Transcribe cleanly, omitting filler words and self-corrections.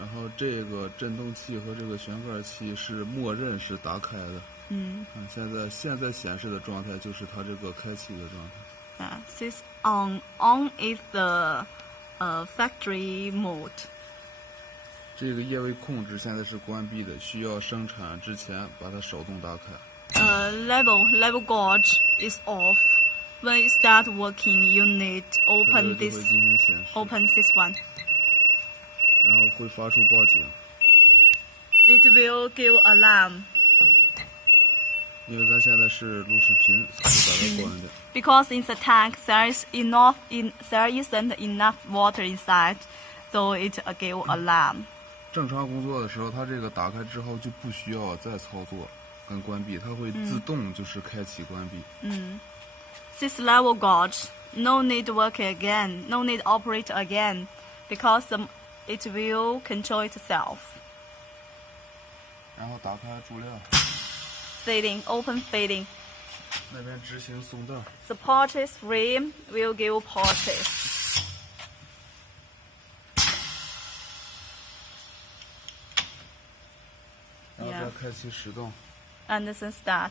然后这个振动器和这个旋盖器是默认是打开的。现在显示的状态就是它这个开启的状态。This on is the factory mode. 这个液位控制现在是关闭的，需要生产之前把它手动打开。Level gauge is off. When it starts working, you need open this one. 然后会发出报警。It will give alarm. 因为咱现在是录视频，所以把它关掉。Because in the tank there isn't enough water inside, so it give alarm. 正常工作的时候，它这个打开之后就不需要再操作跟关闭，它会自动就是开启关闭。This level gauge, no need work again, no need operate again, because it will control itself. 然后打开注料。Feeding, open feeding. 那边执行松荡。The purchase frame will give purchase. 然后再开启始动。And then start.